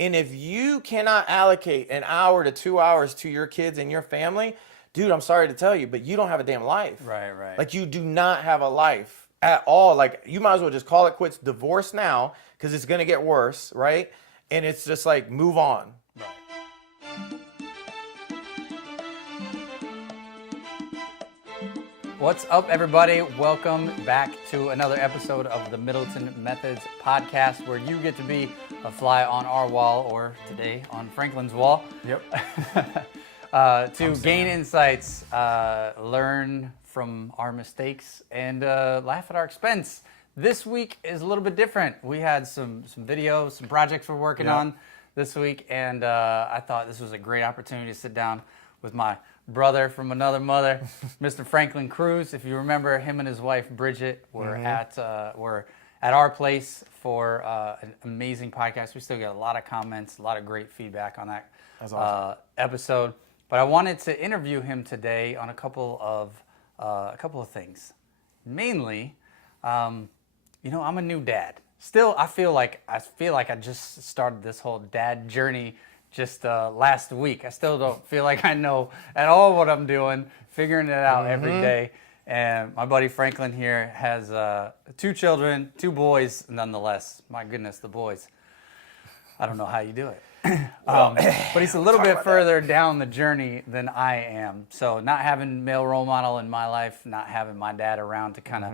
And if you cannot allocate an hour to 2 hours to your kids and your family, dude, I'm sorry to tell you, but you don't have a damn life. Right, right. Like, you do not have a life at all. Like, you might as well just call it quits, divorce now, because it's going to get worse, right? And it's just like, move on. Right. What's up, everybody? Welcome back to another episode of the Middleton Methods podcast, where you get to be a fly on our wall, or today on Franklin's wall. Yep. To gain insights, learn from our mistakes, and laugh at our expense. This week is a little bit different. We had some videos, some projects we're working on this week, and I thought this was a great opportunity to sit down with my brother from another mother, Mr. Franklin Cruz. If you remember, him and his wife Bridget were at our place for an amazing podcast. We still get a lot of comments, a lot of great feedback on that episode. But I wanted to interview him today on a couple of things. Mainly, I'm a new dad. Still, I feel like I just started this whole dad journey just last week. I still don't feel like I know at all what I'm doing, figuring it out every day. And my buddy Franklin here has 2 children, 2 boys, nonetheless. My goodness, the boys. I don't know how you do it. But he's a little bit further down the journey than I am. So not having male role model in my life, not having my dad around to kind of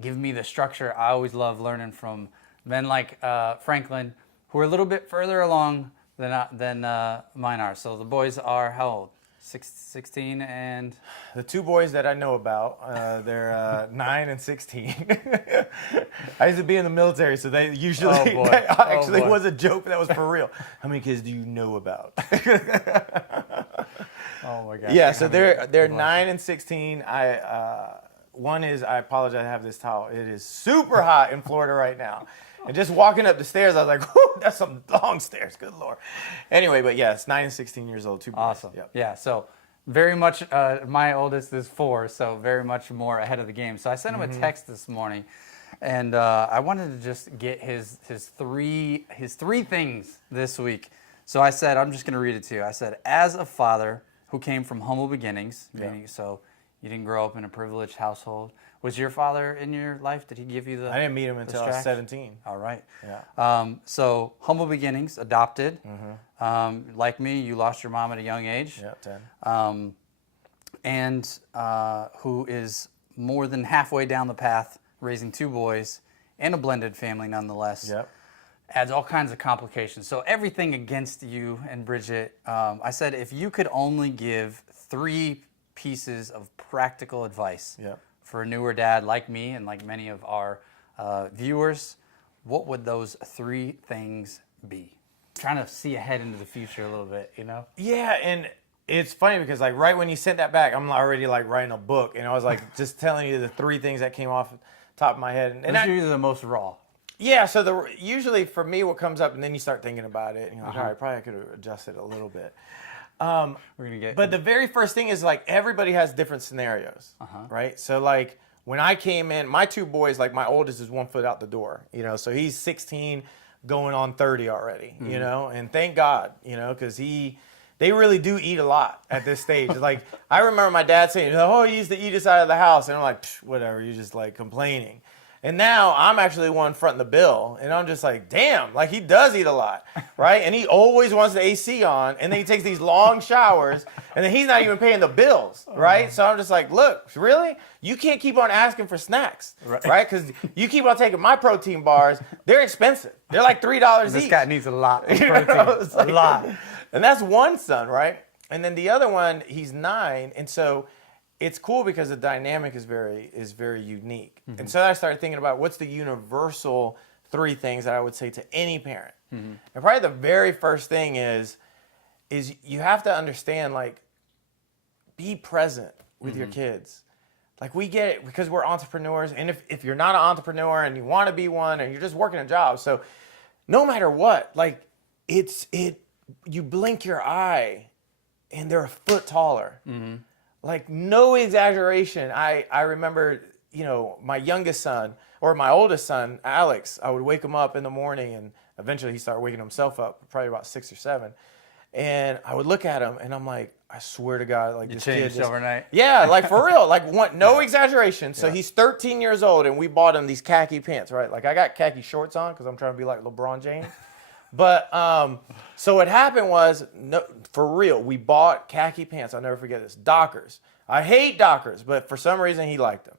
give me the structure. I always love learning from men like Franklin, who are a little bit further along than mine are. So the boys are how old? 16 and... The 2 boys that I know about, they're 9 and 16. I used to be in the military, so they usually... That actually was a joke, but that was for real. How many kids do you know about? Oh my gosh. Yeah, so they're 9 and 16. One is, I apologize, I have this towel. It is super hot in Florida right now. And just walking up the stairs, I was like, whew, that's some long stairs, good Lord. Anyway, but yeah, it's 9 and 16 years old, 2 boys. Awesome. Yep. Yeah, so very much, my oldest is 4, so very much more ahead of the game. So I sent him a text this morning, and I wanted to just get his three things this week. So I said, I'm just going to read it to you. I said, as a father who came from humble beginnings, meaning, so you didn't grow up in a privileged household. Was your father in your life? Did he give you the... I didn't meet him until I was 17. All right. Yeah. So humble beginnings, adopted. Like me, you lost your mom at a young age. Yeah, 10. And who is more than halfway down the path, raising 2 boys and a blended family nonetheless. Yep. Adds all kinds of complications. So everything against you and Bridget, I said if you could only give 3 pieces of practical advice for a newer dad like me and like many of our viewers, what would those 3 things be? Trying to see ahead into the future a little bit, you know? Yeah, and it's funny because like right when you sent that back, I'm already like writing a book, and I was like just telling you the 3 things that came off the top of my head. And Those are usually the most raw. Yeah, so usually for me what comes up, and then you start thinking about it, and you're like, all right, probably I could have adjusted a little bit. But the very first thing is like everybody has different scenarios, right? So like when I came in, my 2 boys, like my oldest is 1 foot out the door, so he's 16 going on 30 already, and thank God, because they really do eat a lot at this stage. Like I remember my dad saying, oh, he used to eat us out of the house, and I'm like, whatever, you're just like complaining. And now I'm actually one fronting the bill, and I'm just like, damn, like he does eat a lot, right? And he always wants the AC on, and then he takes these long showers, and then he's not even paying the bills, right? So I'm just like, look, really? You can't keep on asking for snacks, right? Because you keep on taking my protein bars. They're expensive. They're like $3 each. This guy needs a lot of protein, like, a lot. And that's one son, right? And then the other one, he's 9, and so it's cool because the dynamic is very unique. And so I started thinking about what's the universal 3 things that I would say to any parent. And probably the very first thing is you have to understand, like, be present with your kids. Like, we get it because we're entrepreneurs, and if you're not an entrepreneur and you want to be one and you're just working a job, so no matter what, like, you blink your eye and they're a foot taller. Like, no exaggeration. I remember, my youngest son, or my oldest son, Alex, I would wake him up in the morning, and eventually he started waking himself up, probably about 6 or 7. And I would look at him and I'm like, I swear to God, like this kid changed overnight. Yeah, like for real, like no exaggeration. So he's 13 years old and we bought him these khaki pants, right? Like I got khaki shorts on because I'm trying to be like LeBron James. But so what happened was, no, for real, we bought khaki pants. I'll never forget this. Dockers. I hate Dockers, but for some reason he liked them.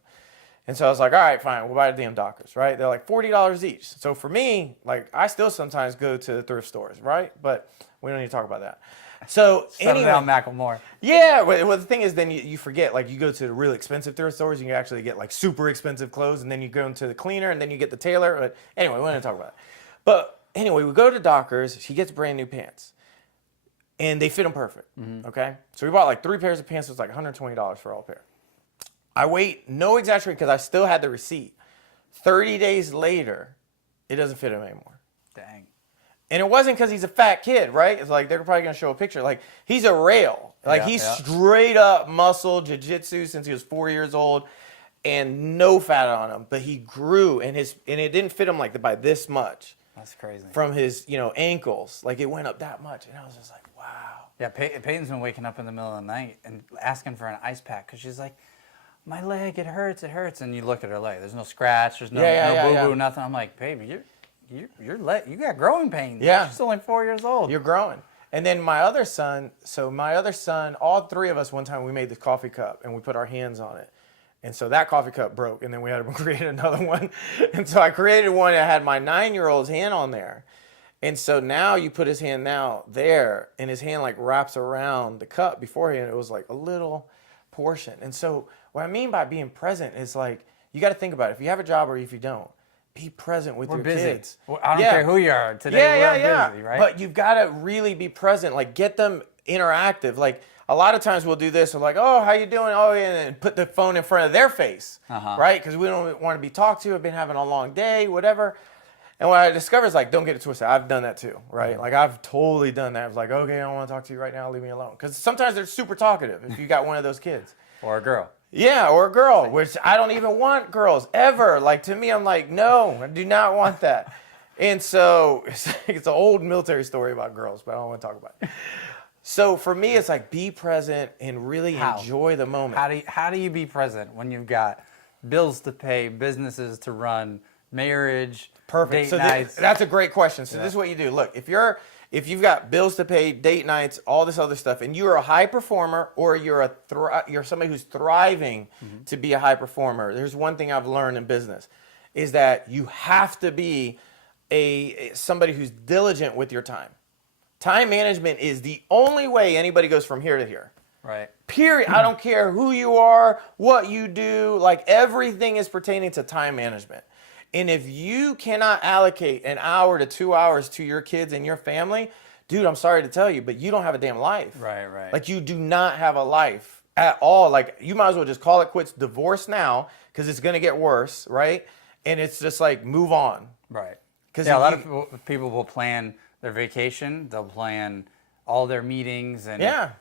And so I was like, all right, fine, we'll buy the damn Dockers, right? They're like $40 each. So for me, like I still sometimes go to thrift stores, right? But we don't need to talk about that. So anyway, down Macklemore. Yeah, well the thing is then you forget, like you go to the really expensive thrift stores, you can actually get like super expensive clothes, and then you go into the cleaner, and then you get the tailor. But anyway, we don't need to talk about it. But anyway, we go to Dockers, he gets brand new pants. And they fit him perfect, okay? So we bought like 3 pairs of pants, it was like $120 for all pair. I wait, no exaggeration, because I still had the receipt. 30 days later, it doesn't fit him anymore. Dang. And it wasn't because he's a fat kid, right? It's like they're probably going to show a picture. Like he's a rail. Like he's straight up muscle jiu-jitsu since he was 4 years old, and no fat on him. But he grew, and it didn't fit him like by this much. That's crazy. From his ankles, like it went up that much, and I was just like, wow. Yeah, Peyton's been waking up in the middle of the night and asking for an ice pack because she's like, my leg, it hurts, and you look at her leg. There's no scratch, there's no boo-boo, nothing. I'm like, baby, your leg, you got growing pains. Yeah. She's only 4 years old. You're growing. And then my other son, all 3 of us, one time we made this coffee cup and we put our hands on it. And so that coffee cup broke, and then we had to create another one. And so I created one that had my 9-year-old's hand on there. And so now you put his hand there, and his hand like wraps around the cup. Beforehand, it was like a little portion. And so what I mean by being present is like, you got to think about it. If you have a job or if you don't, be present with your kids. Well, I don't care who you are. Today we're busy, right? But you've got to really be present. Like get them interactive. Like a lot of times we'll do this. We're like, oh, how you doing? Oh, yeah, and put the phone in front of their face, right? Because we don't want to be talked to. I've been having a long day, whatever. And what I discovered is like, don't get it twisted. I've done that too, right? Like I've totally done that. I was like, okay, I don't want to talk to you right now. Leave me alone. Because sometimes they're super talkative if you got one of those kids. Or a girl. Yeah, or a girl, which I don't even want girls ever. Like to me, I'm like, no, I do not want that. And so it's an old military story about girls, but I don't want to talk about it. So for me, it's like be present and really enjoy the moment. How do you be present when you've got bills to pay, businesses to run, marriage, date nights? That's a great question. So this is what you do. Look, if you've got bills to pay, date nights, all this other stuff, and you're a high performer or you're somebody who's thriving to be a high performer, there's one thing I've learned in business is that you have to be somebody who's diligent with your time. Time management is the only way anybody goes from here to here. Right. Period. I don't care who you are, what you do, like everything is pertaining to time management. And if you cannot allocate an hour to 2 hours to your kids and your family, dude, I'm sorry to tell you, but you don't have a damn life. Right. Like you do not have a life at all. Like you might as well just call it quits, divorce now, because it's going to get worse, right? And it's just like move on. Right. Because a lot of people will plan their vacation, they'll plan all their meetings and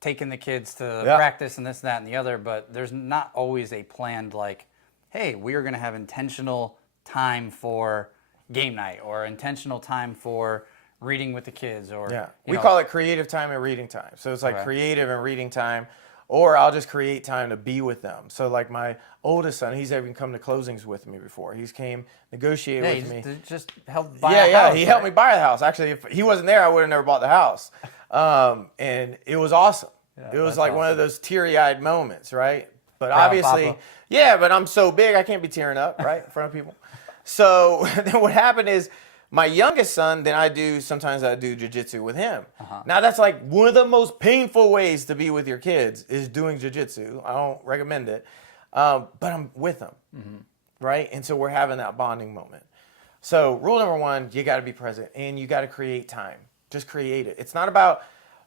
taking the kids to practice and this, that, and the other, but there's not always a planned like, hey, we are going to have intentional time for game night or intentional time for reading with the kids. Or we call it creative time and reading time. So it's like creative and reading time, or I'll just create time to be with them. So like my oldest son, he's even come to closings with me before. He's came negotiate with me. Just helped buy a house. He helped me buy the house. Actually, if he wasn't there, I would have never bought the house. And it was awesome. It was like one of those teary-eyed moments, right? But obviously, but I'm so big, I can't be tearing up, right, in front of people. So then what happened is my youngest son, sometimes I do jiu-jitsu with him. Now that's like one of the most painful ways to be with your kids is doing jiu-jitsu. I don't recommend it. But I'm with them, right? And so we're having that bonding moment. So rule number 1, you got to be present and you got to create time. Just create it. It's not about,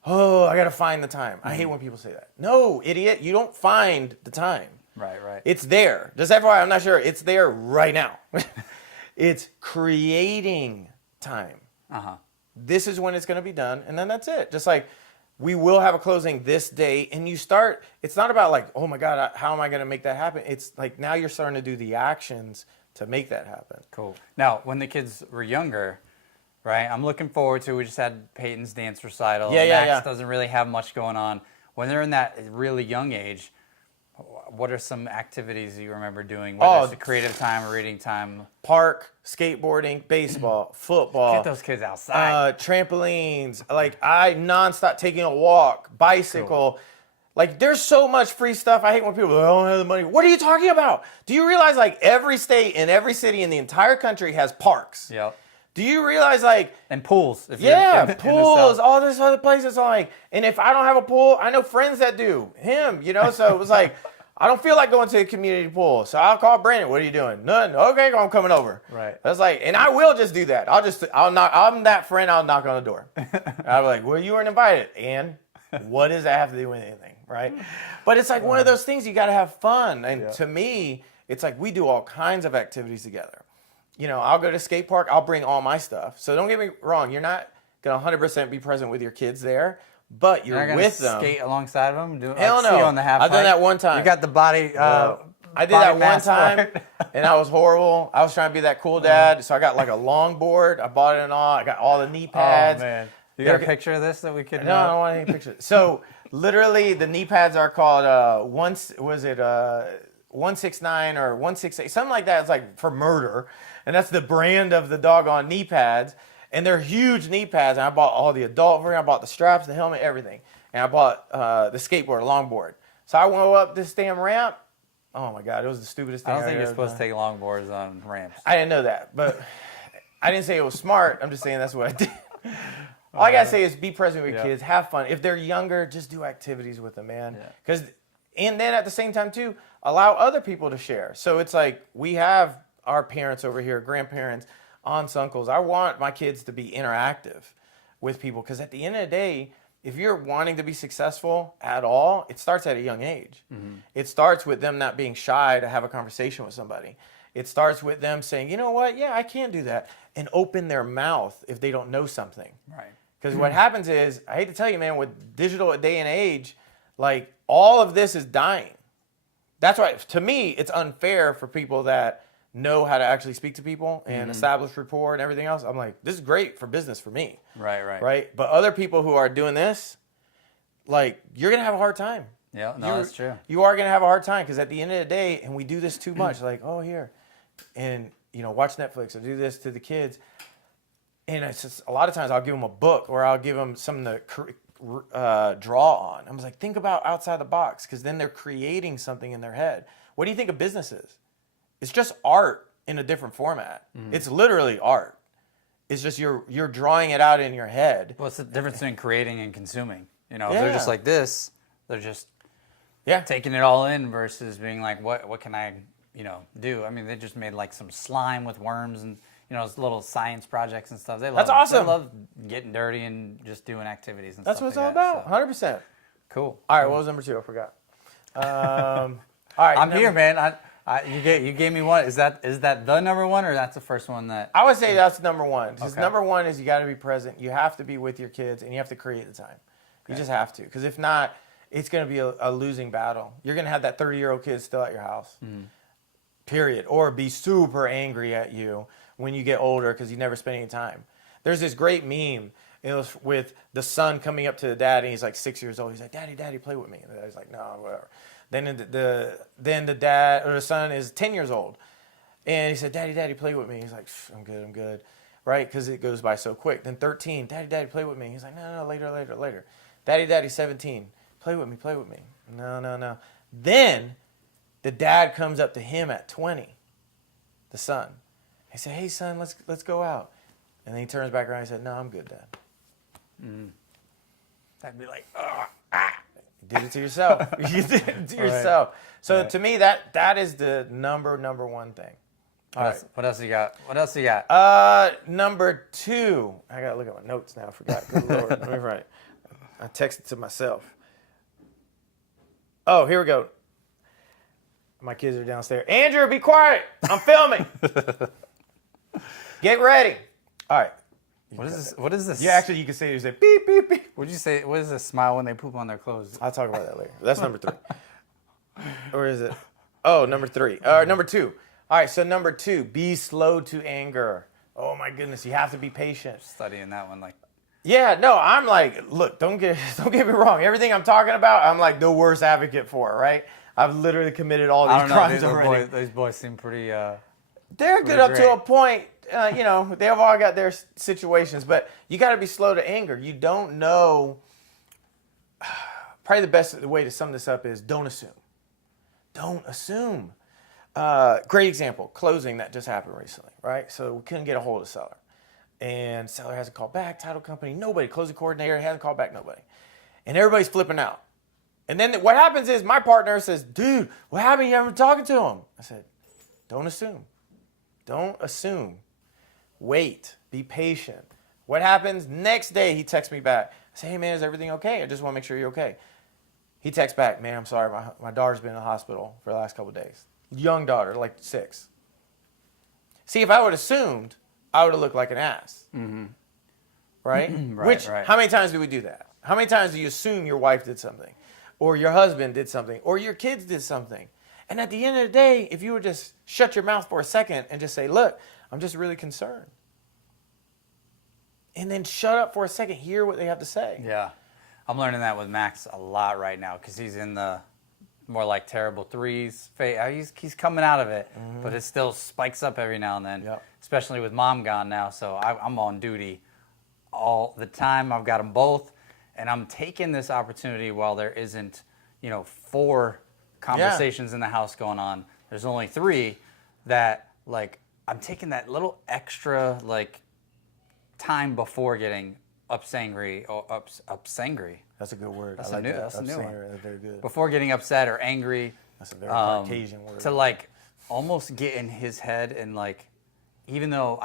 oh, I got to find the time. I hate when people say that. No, idiot, you don't find the time. Right. It's there. Just FYI, I'm not sure. It's there right now. It's creating time. This is when it's going to be done, and then that's it. Just like we will have a closing this day, and you start, it's not about like, oh my God, how am I going to make that happen? It's like now you're starting to do the actions to make that happen. Cool. Now, when the kids were younger, right? I'm looking forward to. We just had Peyton's dance recital. Yeah. Doesn't really have much going on. When they're in that really young age, what are some activities you remember doing? Whether it's a creative time or reading time? Park, skateboarding, baseball, football. Get those kids outside. Trampolines. Like I nonstop taking a walk, bicycle. Cool. Like there's so much free stuff. I hate when people, I don't have the money. What are you talking about? Do you realize like every state and every city in the entire country has parks? Yep. Do you realize like and pools? Pools, all this other places. Like, and if I don't have a pool, I know friends that do. So it was like I don't feel like going to a community pool, so I'll call Brandon. What are you doing? None. Okay, I'm coming over. Right. I was like, and I will just do that. I'm that friend. I'll knock on the door. I'll be like, well, you weren't invited, and what does that have to do with anything, right? But it's like one of those things you got to have fun, and to me, it's like we do all kinds of activities together. I'll go to skate park. I'll bring all my stuff. So don't get me wrong. You're not gonna 100% be present with your kids there, but you're with them. Skate alongside them. Hell no. On the half I've done that one time. You got the body. I did that one time, and I was horrible. I was trying to be that cool dad, so I got like a longboard. I bought it and all. I got all the knee pads. Oh man. You got a picture of this that we could? No, I don't want any pictures. So literally, the knee pads are called 169 or 168, something like that. It's like for murder, and that's the brand of the doggone knee pads. And they're huge knee pads. And I bought all the adult version. I bought the straps, the helmet, everything. And I bought the skateboard, longboard. So I went up this damn ramp. Oh my God, it was the stupidest thing. I don't think you're supposed to take longboards on ramps. I didn't know that, but I didn't say it was smart. I'm just saying that's what I did. All I gotta say is be present with your kids, have fun. If they're younger, just do activities with them, man. And then at the same time too, allow other people to share. So it's like we have our parents over here, grandparents, aunts, uncles. I want my kids to be interactive with people because at the end of the day, if you're wanting to be successful at all, it starts at a young age. Mm-hmm. It starts with them not being shy to have a conversation with somebody. It starts with them saying, you know what, yeah, I can do that, and open their mouth if they don't know something. Right. Because what happens is, I hate to tell you, man, with digital day and age, like all of this is dying. That's why, to me, it's unfair for people that know how to actually speak to people and establish rapport and everything else. I'm like, this is great for business for me. Right. But other people who are doing this, like, you're going to have a hard time. Yeah, no, that's true. You are going to have a hard time because at the end of the day, and we do this too much, like, oh, here, and, watch Netflix or do this to the kids. And it's just, a lot of times I'll give them a book or I'll give them something to draw on. I was like, think about outside the box because then they're creating something in their head. What do you think a business is? It's just art in a different format. Mm-hmm. It's literally art. It's just you're drawing it out in your head. What's the difference between creating and consuming? If they're just like this, they're just taking it all in versus being like, what can I do? I mean, they just made like some slime with worms and those little science projects and stuff. That's awesome. They love getting dirty and just doing activities and That's stuff. That's what it's all about. 100%. Cool. All right, what was number 2? I forgot. All right, I'm here, man. You gave me one. Is that the number one, or that's the first one that? I would say that's number one. Because number one is you got to be present. You have to be with your kids, and you have to create the time. You just have to. Because if not, it's going to be a losing battle. You're going to have that 30-year-old kid still at your house. Period. Or be super angry at you when you get older because you never spent any time. There's this great meme. It was with the son coming up to the dad, and he's like 6 years old. He's like, Daddy, play with me. And the daddy's like, no, whatever. Then the dad or the son is 10 years old, and he said, Daddy, play with me. He's like, I'm good, right? Because it goes by so quick. Then 13, Daddy, play with me. He's like, no, later. Daddy, 17, play with me. No. Then the dad comes up to him at 20, the son. He said, hey son, let's go out. And then he turns back around and he said, no, I'm good, Dad. That'd be like, you did it to yourself. You did it to yourself. So to me, that is the number one thing. What else you got? Number 2. I got to look at my notes now. I forgot. Good Lord. Let me write. I texted to myself. Oh, here we go. My kids are downstairs. Andrew, be quiet. I'm filming. Get ready. All right. What is this? Yeah, actually, you can say, beep, beep, beep. What'd you say? What is this smile when they poop on their clothes? I'll talk about that later. That's number 3. Or is it? Oh, number 3. Number 2. All right, so number 2, be slow to anger. Oh my goodness, you have to be patient. Studying that one, like. Yeah, no, I'm like, look, don't get me wrong. Everything I'm talking about, I'm like the worst advocate for, right? I've literally committed all these crimes already. These boys seem pretty. They're good up to a point. You know, they've all got their situations, but you got to be slow to anger. You don't know. Probably the best way to sum this up is don't assume. Don't assume. Great example, closing that just happened recently, right? So we couldn't get a hold of the seller. And seller hasn't called back, title company, nobody, closing coordinator hasn't called back, nobody. And everybody's flipping out. And then what happens is my partner says, dude, what happened? You haven't been talking to him. I said, don't assume. Don't assume. Wait. Be patient. What happens? Next day, he texts me back. I say, hey, man, is everything okay? I just want to make sure you're okay. He texts back, man, I'm sorry. My daughter's been in the hospital for the last couple of days. Young daughter, like 6. See, if I would have assumed, I would have looked like an ass. Mm-hmm. Right? Right. How many times do we do that? How many times do you assume your wife did something? Or your husband did something? Or your kids did something? And at the end of the day, if you would just shut your mouth for a second and just say, look, I'm just really concerned. And then shut up for a second, hear what they have to say. Yeah. I'm learning that with Max a lot right now because he's in the more like terrible threes phase. He's coming out of it, but it still spikes up every now and then, especially with mom gone now. So I'm on duty all the time. I've got them both, and I'm taking this opportunity while there isn't, 4 conversations in the house going on. There's only 3 that, like, I'm taking that little extra, like, time before getting upsangry or upsangry. That's a good word. That's I like new. that. That's a new one. That's very good. Before getting upset or angry. That's a very Caucasian word. To like almost get in his head and like, even though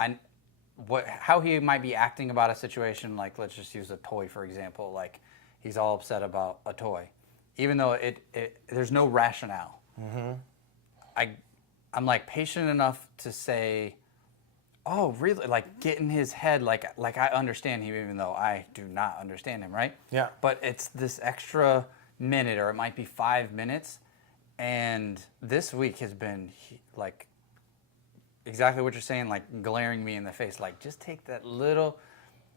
how he might be acting about a situation, like let's just use a toy for example. Like he's all upset about a toy, even though there's no rationale. Mm-hmm. I'm like patient enough to say, oh, really? Like, get in his head, like I understand him, even though I do not understand him, right? Yeah. But it's this extra minute, or it might be 5 minutes, and this week has been, like, exactly what you're saying, like, glaring me in the face. Like, just take that little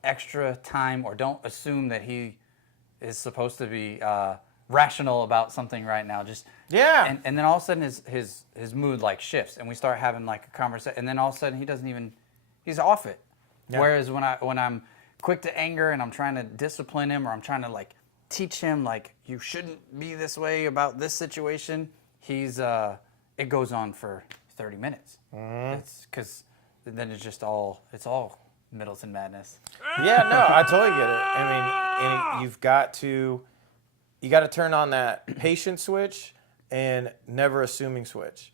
extra time, or don't assume that he is supposed to be rational about something right now. Just and then all of a sudden his mood like shifts, and we start having like a conversation, and then all of a sudden he's off it. Yeah. Whereas when I'm quick to anger and I'm trying to discipline him, or I'm trying to like teach him like you shouldn't be this way about this situation, it goes on for 30 minutes. Mm-hmm. It's because then it's all Middleton madness. Yeah, no, I totally get it. I mean, you got to turn on that patient switch and never assuming switch.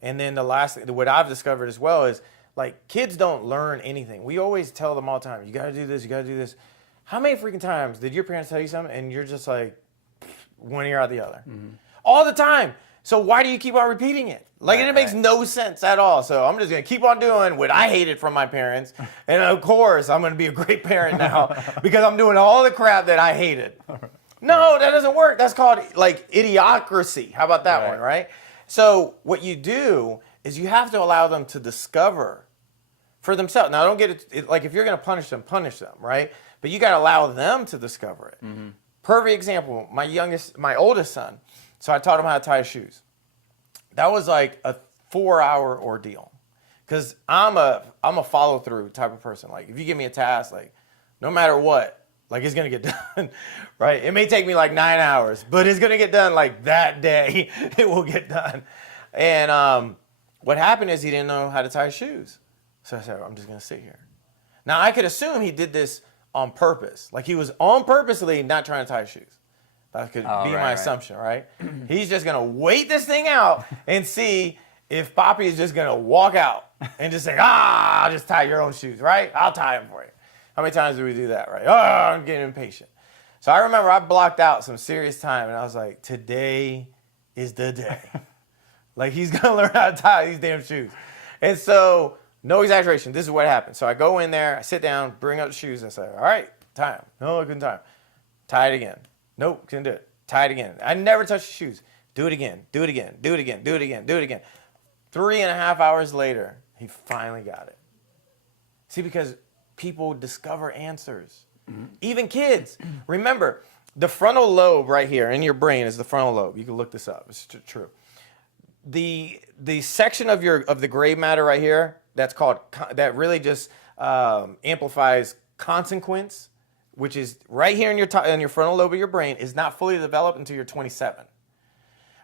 And then the last thing, what I've discovered as well is, like, kids don't learn anything. We always tell them all the time, you got to do this, you got to do this. How many freaking times did your parents tell you something and you're just like, one ear out the other? Mm-hmm. All the time. So why do you keep on repeating it? Like, it makes no sense at all. So I'm just going to keep on doing what I hated from my parents. And of course, I'm going to be a great parent now because I'm doing all the crap that I hated. No, that doesn't work. That's called, like, idiocracy. How about that one, right? So what you do is you have to allow them to discover for themselves. Now, don't get it, like, if you're going to punish them, right? But you got to allow them to discover it. Mm-hmm. Perfect example, my oldest son. So I taught him how to tie his shoes. That was like a 4-hour ordeal because I'm a follow through type of person. Like, if you give me a task, like, no matter what, like, it's going to get done, right? It may take me like 9 hours, but it's going to get done like that day. It will get done. And what happened is he didn't know how to tie his shoes. So I said, I'm just going to sit here. Now, I could assume he did this on purpose. Like, he was on purposely not trying to tie his shoes. That could be my assumption, right? He's just going to wait this thing out and see if Poppy is just going to walk out and just say, I'll just tie your own shoes, right? I'll tie them for you. How many times do we do that, right? Oh, I'm getting impatient. So I remember I blocked out some serious time, and I was like, today is the day. Like, he's going to learn how to tie these damn shoes. And so, no exaggeration, this is what happened. So I go in there, I sit down, bring up the shoes, and I say, all right, tie them. No, I couldn't tie them. Tie it again. Nope, couldn't do it. Tie it again. I never touched the shoes. Do it again, do it again, do it again, do it again, do it again. 3.5 hours later, he finally got it. See, because people discover answers. Even kids. Remember, the frontal lobe right here in your brain is the frontal lobe. You can look this up. It's true. The section of the gray matter right here that really just amplifies consequence, which is right here in your frontal lobe of your brain, is not fully developed until you're 27.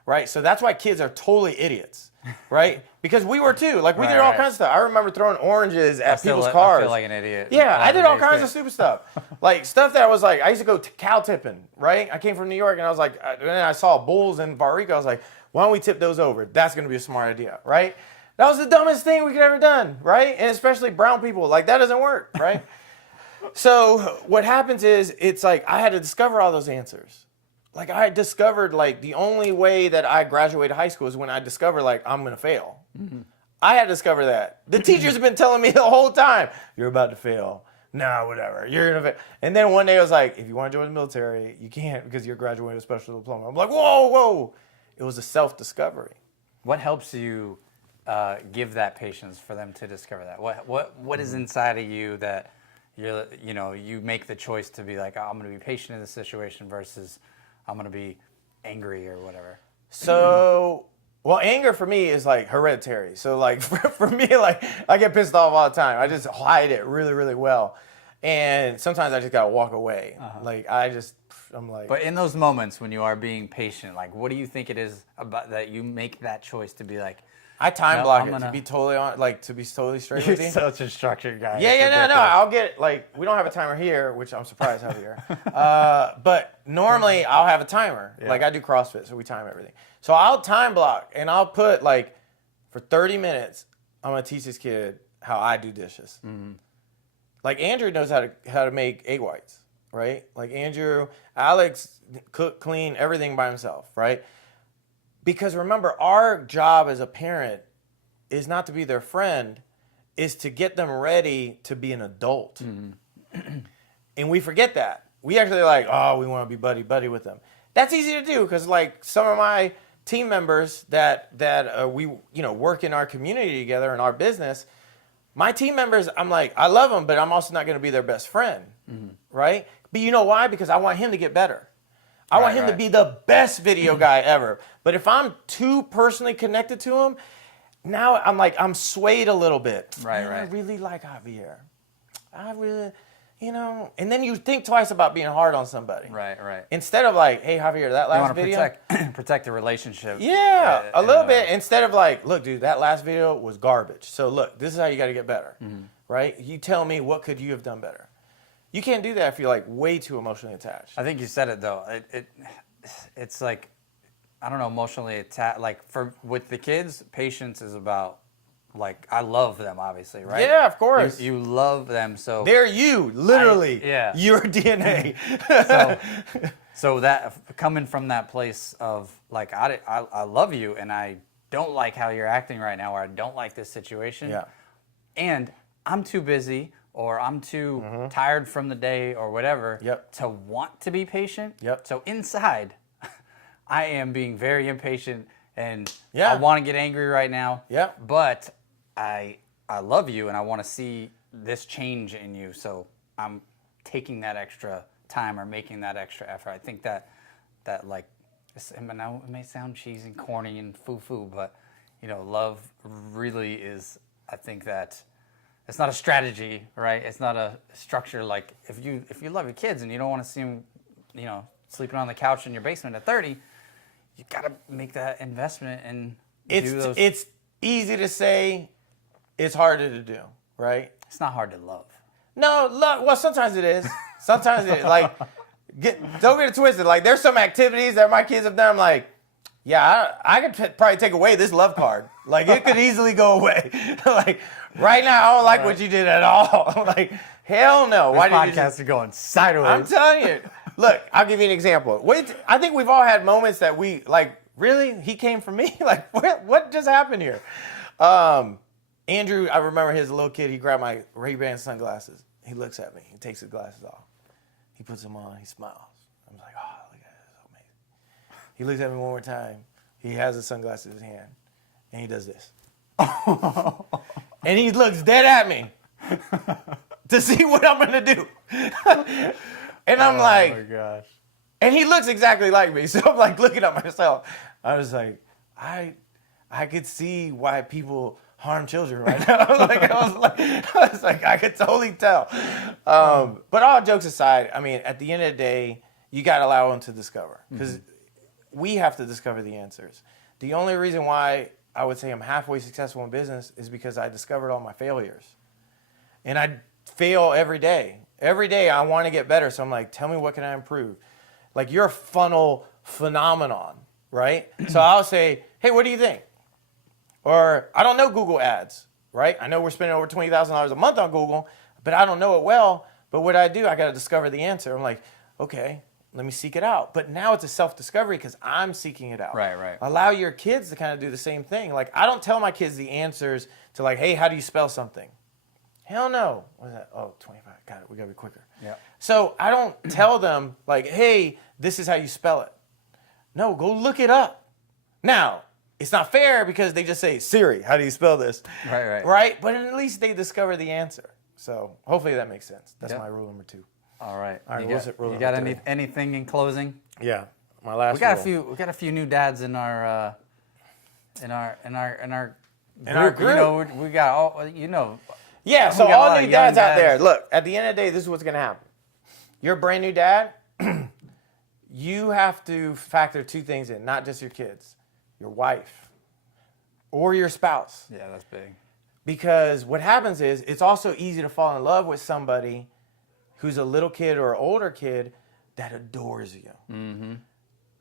Right? So that's why kids are totally idiots, right? Because we were too. Like, we did all kinds of stuff. I remember throwing oranges at people's cars. I feel like an idiot. Yeah, I did all kinds of stupid stuff. Like, stuff that was like, I used to go cow tipping, right? I came from New York, and I was like, and I saw bulls in Barica. I was like, why don't we tip those over? That's going to be a smart idea, right? That was the dumbest thing we could ever done, right? And especially brown people. Like, that doesn't work, right? So what happens is, it's like, I had to discover all those answers. Like, I discovered, like, the only way that I graduated high school is when I discovered, like, I'm going to fail. I had to discover that. The teachers have been telling me the whole time, you're about to fail. No, whatever. You're going to fail. And then one day I was like, if you want to join the military, you can't because you're graduating with a special diploma. I'm like, whoa. It was a self-discovery. What helps you give that patience for them to discover that? What is inside of you that you make the choice to be like, oh, I'm going to be patient in this situation versus I'm going to be angry or whatever? So, well, anger for me is like hereditary. So, like, for me, like, I get pissed off all the time. I just hide it really, really well. And sometimes I just got to walk away. Like, I'm like. But in those moments when you are being patient, like, what do you think it is about that you make that choice to be like, I time block it to be totally straight with you. You're such a structured guy. Yeah, no. I'll get, like, we don't have a timer here, which I'm surprised have here. But normally I'll have a timer. Yeah. Like, I do CrossFit, so we time everything. So I'll time block, and I'll put, like, for 30 minutes, I'm going to teach this kid how I do dishes. Like, Andrew knows how to make egg whites, right? Like, Alex cook, clean, everything by himself, right? Because remember, our job as a parent is not to be their friend, is to get them ready to be an adult. And we forget that. We actually like, oh, we want to be buddy with them. That's easy to do because, like, some of my team members that we work in our community together in our business, my team members, I'm like, I love them, but I'm also not going to be their best friend, right? But you know why? Because I want him to get better. I want him to be the best video guy ever. But if I'm too personally connected to him, now I'm swayed a little bit. Right. I really like Javier. I really, and then you think twice about being hard on somebody. Right. Instead of like, hey, Javier, that last video. Protect the relationship. Yeah, a little bit. Instead of like, look, dude, that last video was garbage. So look, this is how you got to get better, right? You tell me, what could you have done better? You can't do that if you're like way too emotionally attached. I think you said it though. It's like, I don't know, emotionally attached. Like with the kids, patience is about, like, I love them, obviously, right? Yeah, of course. You love them, so they're you, literally. Your DNA. so that coming from that place of like, I love you, and I don't like how you're acting right now, or I don't like this situation. Yeah. And I'm too busy, or I'm too tired from the day, or whatever, to want to be patient. So inside, I am being very impatient, and I want to get angry right now. But I love you, and I want to see this change in you. So I'm taking that extra time or making that extra effort. I think that like, it may sound cheesy and corny and foo-foo, but love really is. I think that it's not a strategy, right? It's not a structure. Like if you love your kids and you don't want to see them, sleeping on the couch in your basement at 30, you got to make that investment and do those. It's easy to say. It's harder to do, right? It's not hard to love. No, love. Well, sometimes it is. Sometimes it is. Like, don't get it twisted. Like, there's some activities that my kids have done. I'm like, yeah, I could probably take away this love card. Like, it could easily go away. Like, right now, I don't like what you did at all. Like, hell no. This podcast is going sideways. I'm telling you. Look, I'll give you an example. I think we've all had moments that we, like, really? He came for me? Like, what just happened here? Andrew, I remember his little kid, he grabbed my Ray-Ban sunglasses. He looks at me. He takes his glasses off. He puts them on. He smiles. I'm like, oh, look at this. So amazing. He looks at me one more time. He has the sunglasses in his hand. And he does this. And he looks dead at me. to see what I'm going to do. And I'm like, oh my gosh. And he looks exactly like me. So I'm like looking at myself. I was like, I could see why people harm children right now. I was like, I could totally tell. But all jokes aside, I mean, at the end of the day, you got to allow them to discover, because we have to discover the answers. The only reason why I would say I'm halfway successful in business is because I discovered all my failures. And I fail every day. Every day I want to get better. So I'm like, tell me, what can I improve? Like, you're a funnel phenomenon, right? So I'll say, hey, what do you think? Or I don't know Google ads, right? I know we're spending over $20,000 a month on Google, but I don't know it well. But what I do, I got to discover the answer. I'm like, okay, let me seek it out. But now it's a self-discovery because I'm seeking it out. Right. Allow your kids to kind of do the same thing. Like, I don't tell my kids the answers to, like, hey, how do you spell something? Hell no. What is that? Oh, 25. Got it. We got to be quicker. Yeah. So I don't tell them, like, hey, this is how you spell it. No, go look it up. Now, it's not fair because they just say, Siri, how do you spell this? Right. Right? But at least they discover the answer. So hopefully that makes sense. That's my rule number 2. All right. You got anything in closing? Yeah. My last We got a few new dads in our group. group. You know, we got all, you know. Yeah, so we got a lot all of new young dads out there, look, at the end of the day, this is what's going to happen. You're a brand new dad. You have to factor 2 things in, not just your kids, your wife or your spouse. Yeah, that's big. Because what happens is, it's also easy to fall in love with somebody who's a little kid or an older kid that adores you. Mm-hmm.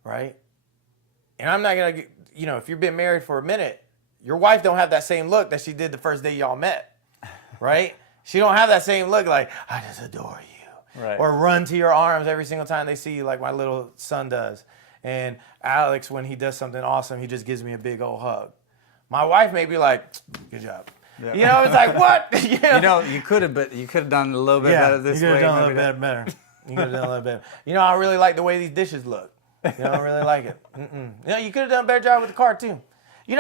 Right? And I'm not going to, if you've been married for a minute, your wife don't have that same look that she did the first day y'all met. Right? She don't have that same look like, I just adore you. Right. Or run to your arms every single time they see you like my little son does. And Alex, when he does something awesome, he just gives me a big old hug. My wife may be like, good job. Yeah. It's like, what? You could have done a little bit better this way. You could have done a little bit better. You could have done a little bit better. I really like the way these dishes look. I really like it. You could have done a better job with the car too.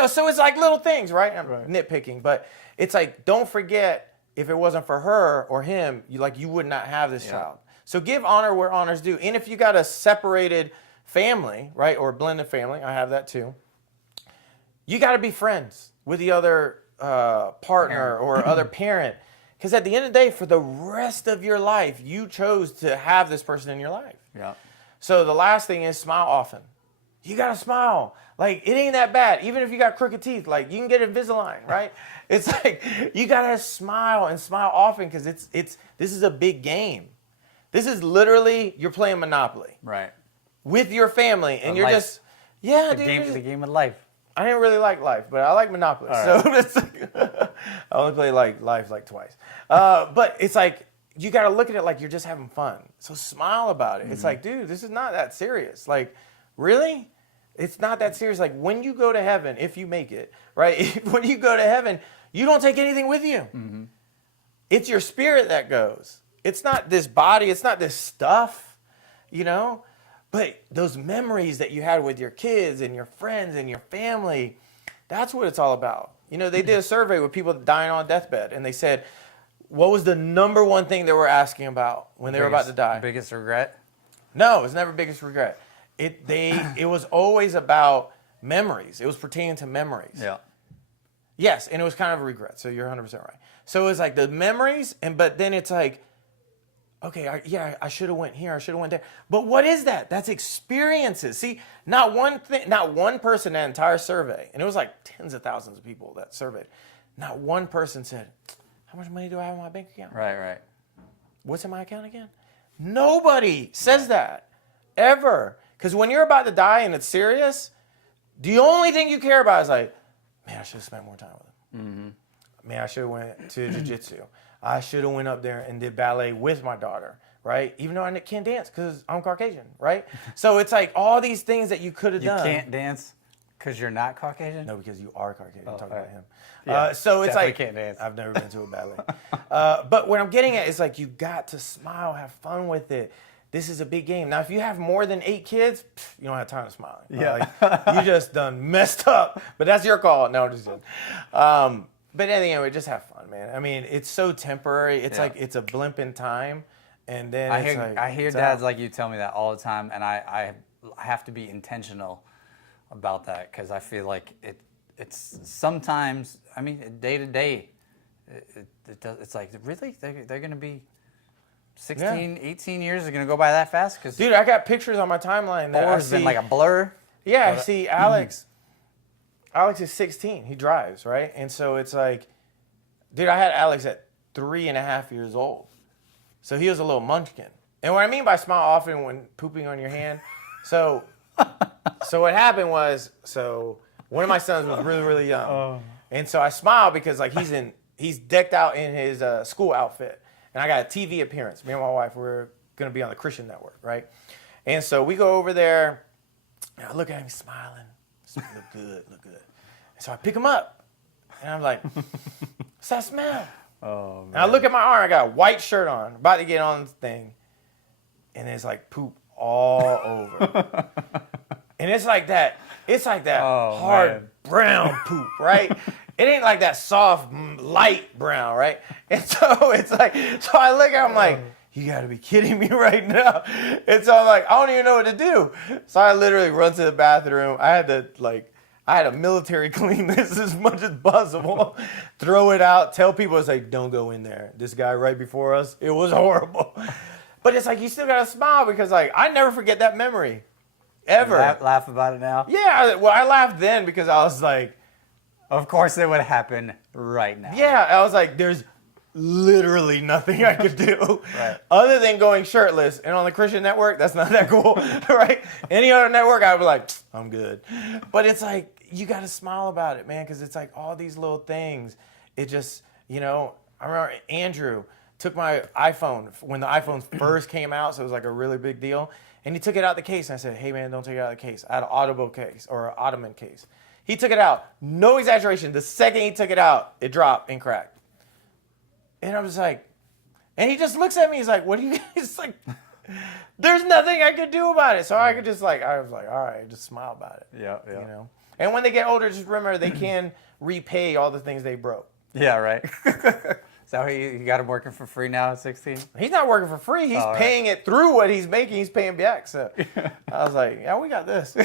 So it's like little things, right? I'm nitpicking, but it's like, don't forget, if it wasn't for her or him, you would not have this child. So give honor where honor's due. And if you got a separated family, right, or a blended family, I have that too, you got to be friends with the other partner or other parent. Because at the end of the day, for the rest of your life, you chose to have this person in your life. Yeah. So the last thing is, smile often. You got to smile. Like, it ain't that bad. Even if you got crooked teeth, like, you can get Invisalign, right? It's like, you got to smile and smile often, because this is a big game. This is literally, you're playing Monopoly. Right. With your family, and you're life. just, the game of life. I didn't really like Life, but I like Monopoly. All so it's I only play Life twice. But it's like, you got to look at it like you're just having fun. So smile about it. Mm-hmm. It's like, dude, this is not that serious. Like, really? It's not that serious. Like, when you go to heaven, if you make it, right? When you go to heaven, you don't take anything with you. Mm-hmm. It's your spirit that goes. It's not this body. It's not this stuff, But those memories that you had with your kids and your friends and your family, that's what it's all about. They did a survey with people dying on a deathbed, and they said, what was the number one thing they were asking about when they were about to die? Biggest regret? No, it was never biggest regret. It was always about memories. It was pertaining to memories. Yeah. Yes, and it was kind of a regret. So you're 100% right. So it was like the memories, but then it's like, okay, I should have went here. I should have went there. But what is that? That's experiences. See, not one person in that entire survey, and it was like tens of thousands of people that surveyed. Not one person said, how much money do I have in my bank account? Right. What's in my account again? Nobody says that ever. Because when you're about to die and it's serious, the only thing you care about is like, man, I should have spent more time with him. Mm-hmm. Man, I should have went to jiu-jitsu. I should have went up there and did ballet with my daughter, right? Even though I can't dance because I'm Caucasian, right? So it's like all these things that you could have done. You can't dance because you're not Caucasian? No, because you are Caucasian. I'm talking about him. Yeah, so it's like, can't dance. I've never been to a ballet. But what I'm getting at is like, you got to smile, have fun with it. This is a big game. Now, if you have more than 8 kids, you don't have time to smile. Yeah. You just done messed up. But that's your call. No, I'm just kidding. But anyway, just have fun, man. I mean, it's so temporary. It's like it's a blimp in time, and then I hear dads like you tell me that all the time, and I have to be intentional about that because I feel like it's sometimes. I mean, day to day, it's like really they're gonna be 16, 18 years are gonna go by that fast. Cause dude, I got pictures on my timeline that has been like a blur. Yeah, I see Alex. Alex is 16. He drives, right? And so it's like, dude, I had Alex at 3.5 years old. So he was a little munchkin. And what I mean by smile often when pooping on your hand, so what happened was, one of my sons was really, really young. Oh. And so I smiled because like he's decked out in his school outfit. And I got a TV appearance. Me and my wife were going to be on the Christian network, right? And so we go over there, and I look at him smiling. Look good. And so I pick him up, and I'm like, what's that smell? Oh, man. And I look at my arm, I got a white shirt on, about to get on the thing, and there's like poop all over. And it's like that hard brown poop, right? It ain't like that soft, light brown, right? And so it's like, so I look at him like, you gotta be kidding me right now. And so I'm like, I don't even know what to do. So I literally run to the bathroom. I had to military clean this as much as possible, throw it out, tell people, it's like, don't go in there. This guy right before us, it was horrible. But it's like, you still gotta smile because like, I never forget that memory, ever. Laugh about it now? Yeah, well, I laughed then because I was like, of course it would happen right now. Yeah, I was like, there's literally nothing I could do other than going shirtless. And on the Christian network, that's not that cool, right? Any other network, I'd be like, I'm good. But it's like, you got to smile about it, man, because it's like all these little things. It just, I remember Andrew took my iPhone when the iPhone first came out, so it was like a really big deal. And he took it out the case, and I said, hey, man, don't take it out of the case. I had an Audible case or an Ottoman case. He took it out. No exaggeration. The second he took it out, it dropped and cracked. And I'm just like, and he just looks at me. He's like, what do you guys like? There's nothing I could do about it. So I was like, all right, just smile about it. Yeah. And when they get older, just remember they can repay all the things they broke. Yeah, right. So you got him working for free now at 16? He's not working for free. He's paying it through what he's making. He's paying back. So I was like, yeah, we got this.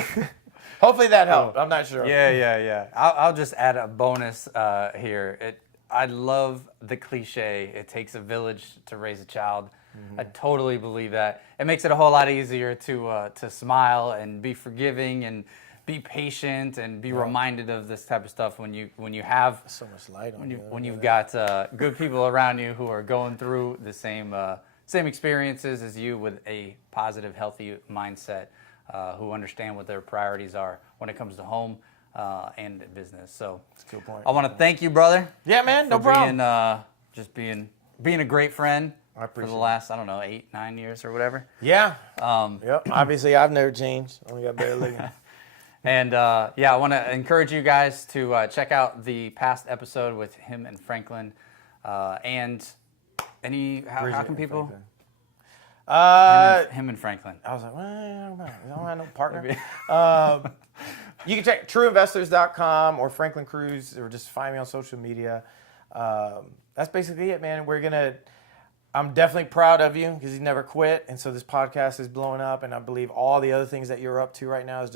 Hopefully that helped. I'm not sure. Yeah. I'll just add a bonus here. I love the cliche, it takes a village to raise a child. Mm-hmm. I totally believe that. It makes it a whole lot easier to smile and be forgiving and be patient and be reminded of this type of stuff when you have so much light on when you've got good people around you who are going through the same experiences as you with a positive, healthy mindset, who understand what their priorities are when it comes to home. And business. So that's a good point. I want to thank you, brother. Yeah, man, no problem. Being a great friend for the last 8-9 years or whatever. Yeah. Yep. Obviously, I've never changed. Only got better looking. And I want to encourage you guys to check out the past episode with him and Franklin. And how can people? Him and Franklin. I was like, well, I don't have no partner. You can check trueinvestors.com or Franklin Cruz, or just find me on social media. That's basically it, man. I'm definitely proud of you because you never quit. And so this podcast is blowing up, and I believe all the other things that you're up to right now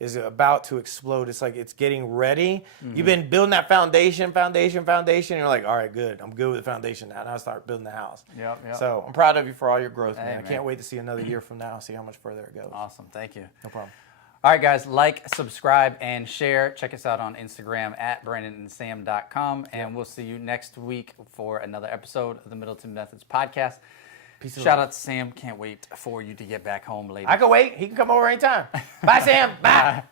is about to explode. It's like it's getting ready. Mm-hmm. You've been building that foundation. You're like, all right, good. I'm good with the foundation now. Now I start building the house. Yep. So I'm proud of you for all your growth, man. I can't wait to see another year from now, see how much further it goes. Awesome. Thank you. No problem. All right, guys, like, subscribe, and share. Check us out on Instagram at BrandonandSam.com, and we'll see you next week for another episode of the Middleton Methods podcast. Shout out to Sam. Can't wait for you to get back home later. I can wait. He can come over anytime. Bye, Sam. Bye.